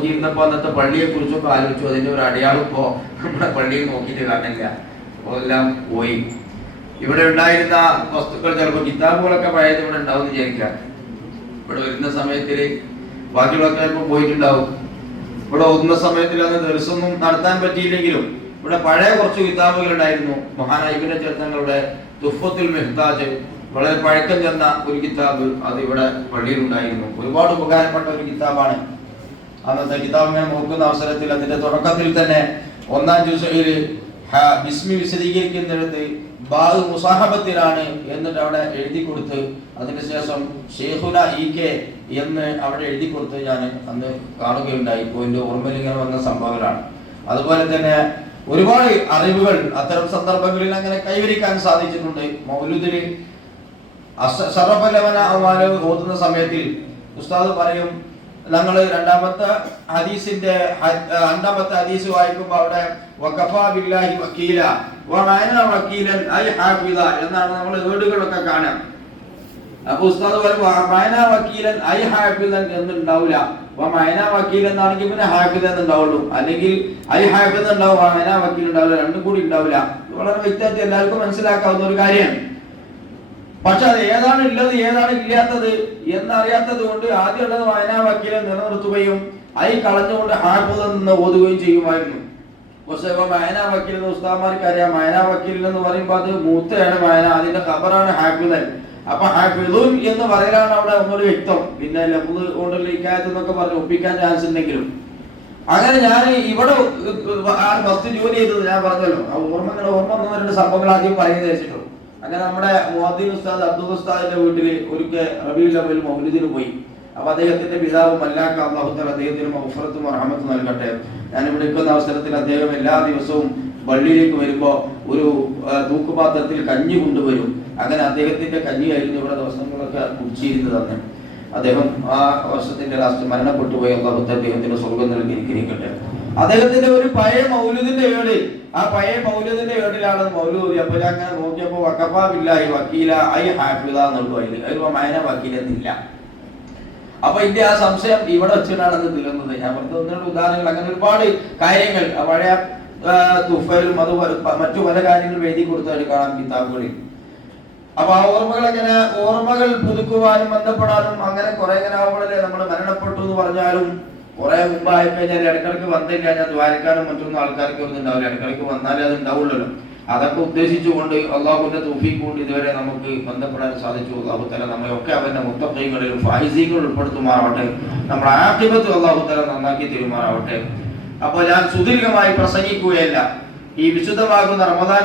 നോക്കിയിരുന്നപ്പോൾ അന്നത്തെ പള്ളിയെ കുറിച്ചൊക്കെ ആലോചിച്ചു. അതിന്റെ ഒരു അടയാളം ഇപ്പോ നമ്മുടെ പള്ളിയിൽ നോക്കിയിട്ട് കാണില്ല, എല്ലാം പോയി. ഇവിടെ ഉണ്ടായിരുന്ന വസ്തുക്കൾ ചിലപ്പോൾ കിതാബുകളൊക്കെ പഴയത് ഇവിടെ ഉണ്ടാവും എന്ന് വിചാരിക്കാം. ഇവിടെ വരുന്ന സമയത്തിൽ ബാക്കിയുള്ളതൊക്കെ ചിലപ്പോൾ പോയിട്ടുണ്ടാവും. ഇവിടെ ഒന്ന സമയത്തിൽ അത് ദർശനം നടത്താൻ പറ്റിയില്ലെങ്കിലും ഇവിടെ പഴയ കുറച്ച് കിതാബുകൾ ഉണ്ടായിരുന്നു. മഹാനായ ഇബ്നു ചരിത്രങ്ങളുടെ തുഫത്തുൽ മുഹ്താജ്, വളരെ പഴക്കം ചെന്ന ഒരു കിതാബ്, അത് ഇവിടെ പള്ളിയിൽ ഉണ്ടായിരുന്നു. ഒരുപാട് ഉപകാരപ്പെട്ട ഒരു കിതാബാണ്. അന്നത്തെ കിതാബ് ഞാൻ നോക്കുന്ന അവസരത്തിൽ അതിന്റെ തുടക്കത്തിൽ തന്നെ 1-ാം ജുസ്ഇൽ ബിസ്മി വിശദീകരിക്കുന്നിടത്ത് ബാദ് മുസാഹബത്തിലാണ് എന്നിട്ട് അവിടെ എഴുതി കൊടുത്ത്, അതിനുശേഷം ഷെയ്ഖുന ഇ കെ എന്ന് അവിടെ എഴുതി കൊടുത്ത് ഞാൻ അന്ന് കാണുകയുണ്ടായി. ഇപ്പോൾ എൻ്റെ ഓർമ്മയിൽ ഇങ്ങനെ വന്ന സംഭവങ്ങളാണ്. അതുപോലെ തന്നെ ഒരുപാട് അറിവുകൾ അത്തരം സന്ദർഭങ്ങളിൽ അങ്ങനെ കൈവരിക്കാൻ സാധിച്ചിട്ടുണ്ട്. മൗലൂദിന് ശറഫലവന ഓതുന്ന സമയത്തിൽ ഉസ്താദ് പറയും, ഞങ്ങൾ രണ്ടാമത്തെ ഹദീസിന്റെ 2-ാമത്തെ ഹദീസ് വായിക്കുമ്പോൾ അവിടെ വഖഫാ ബില്ലാഹി വക്കീല വമഅന വക്കീലൻ ഐ ഹാഫിദ എന്നാണ് നമ്മൾ ഏടുകളൊക്കെ കാണാം. അപ്പൊ ഉസ്താദ് പറയും വമഅന വക്കീലൻ ഐ ഹാഫിദൻ എന്നുണ്ടാവില്ല. വമഅന വക്കീൽ എന്നാണെങ്കിൽ പിന്നെ ഹാഫിദ എന്നുണ്ടാവുള്ളൂ, അല്ലെങ്കിൽ ഐ ഹാഫിദ ഉണ്ടാവും, വമഅന വക്കീൽ ഉണ്ടാവില്ല, രണ്ടും കൂടി ഉണ്ടാവില്ല. വളരെ വ്യക്തമായിട്ട് എല്ലാവർക്കും മനസ്സിലാക്കാവുന്ന ഒരു കാര്യമാണ്. പക്ഷെ അത് ഏതാണ് ഉള്ളത് ഏതാണ് ഇല്ലാത്തത് എന്നറിയാത്തത് കൊണ്ട് ആദ്യം ഉള്ളത് വമഅന വക്കീലെ നിലനിർത്തുകയും ഐ കളഞ്ഞുകൊണ്ട് ഹാഫിദ് എന്ന് ഓതുകയും ചെയ്യുമായിരുന്നു. പക്ഷേ വമഅന വക്കീൽ എന്ന് ഉസ്താദ്മാർക്ക് അറിയാം. മഅന വക്കീൽ എന്ന് പറയുമ്പോൾ അത് മൂത്തയാണ് മഅന, അതിന്റെ ഖബറാണ് ഹാഫിദൻ. അപ്പൊ ഹാഫിദുൻ എന്ന് പറയലാണ് അവിടെ ഒന്നൊരു വ്യക്തം. പിന്നെ ലഫ്ള് കൊണ്ടുള്ള ഇക്കായത്ത് എന്നൊക്കെ പറഞ്ഞ് ഒപ്പിക്കാൻ ചാൻസ് ഉണ്ടെങ്കിലും അങ്ങനെ ഞാൻ ഇവിടെ ഫസ്റ്റ് ജോലി ചെയ്തത് ഞാൻ പറഞ്ഞല്ലോ, ആ ഓർമ്മ 1-2 സംഭവങ്ങൾ ആദ്യം പറയുന്നത് വെച്ചിട്ടുള്ളൂ. അങ്ങനെ നമ്മുടെ മുഅദ്ദിൻ ഉസ്താദ് അബ്ദുൽ ഉസ്താദിന്റെ വീട്ടില് ഒരിക്കൽ റബീഉൽ അവ്വൽ മൗലിദിന് പോയി. അപ്പൊ അദ്ദേഹത്തിന്റെ പിതാവ് മല്ലാക്ക, അല്ലാഹു തആല അദ്ദേഹത്തിന് മഗ്ഫിറത്തും റഹ്മത്തും നൽകട്ടെ. ഞാൻ ഇവിടെ നിൽക്കുന്ന അവസരത്തിൽ അദ്ദേഹം എല്ലാ ദിവസവും പള്ളിയിലേക്ക് വരുമ്പോൾ ഒരു തൂക്കുപാത്രത്തിൽ കഞ്ഞി കൊണ്ടുവരും. അങ്ങനെ അദ്ദേഹത്തിന്റെ കഞ്ഞിയായിരുന്നു ഇവിടെ ദിവസങ്ങളൊക്കെ കുടിച്ചിരുന്നത്. അന്ന് അദ്ദേഹം ആ വർഷത്തിന്റെ ലാസ്റ്റ് മരണപ്പെട്ടു പോയി. അല്ലാഹു തആല അദ്ദേഹത്തിന് സ്വർഗ്ഗം നൽകി അനുഗ്രഹിക്കട്ടെ. അദ്ദേഹത്തിന്റെ ഒരു പഴയ മൗലൂദിന്റെ ഏട്, ആ പഴയ മൗലൂദിന്റെ ഏടിലാണ് മൗലൂദ്. അപ്പൊ ഞാൻ അങ്ങനെ നോക്കിയപ്പോ വഖഫാ ബില്ലാഹി വക്കീല ഐ ഹാഫിദ എന്നുള്ളൂ. അതിൽ മഅന വക്കീല എന്നില്ല. അപ്പൊ ഇതിന്റെ ആ സംശയം ഇവിടെ വെച്ചിട്ടാണ് അത് തീർന്നത്. ഞാൻ പറഞ്ഞ 1-2 ഉദാഹരണങ്ങൾ, അങ്ങനെ ഒരുപാട് കാര്യങ്ങൾ പഴയ തുഫയിലും അതുപോലെ മറ്റു പല കാര്യങ്ങളും എഴുതി കൊടുത്താൽ കാണാം കിതാബുകളിൽ. അപ്പൊ ആ ഓർമ്മകൾ പുതുക്കുവാനും ബന്ധപ്പെടാനും അങ്ങനെ കുറെ ഇങ്ങനെ ആവുമ്പോഴല്ലേ നമ്മൾ മരണപ്പെട്ടു എന്ന് പറഞ്ഞാലും കുറെ മുമ്പായി കഴിഞ്ഞാൽ ഇടക്കിടക്ക് വന്നില്ല ഞാൻ ദ്വാരക്കാനും മറ്റൊന്നും ആൾക്കാർക്ക് ഒന്നും ഉണ്ടാവില്ല. ഇടക്കിടക്ക് വന്നാലേ അത് ഉണ്ടാവുള്ളൂ. അതൊക്കെ ഉദ്ദേശിച്ചുകൊണ്ട് അള്ളാഹുവിന്റെ തൗഫീഖ് കൊണ്ട് ഇതുവരെ നമുക്ക് ബന്ധപ്പെടാൻ സാധിച്ചു. അല്ലാഹു തആല നമ്മളെയൊക്കെ അവന്റെ മുത്തഖീകളിൽ ഫായിസീകളിൽ ഉൾപ്പെടുത്തുമാറാവട്ടെ. നമ്മുടെ ആഖിബത്ത് അല്ലാഹു തആല നന്നാക്കി തരുമാറാവട്ടെ. അപ്പോൾ ഞാൻ സുദീർഘമായി പ്രസംഗിക്കുകയല്ല. ഈ വിശുദ്ധമാകുന്ന റമദാൻ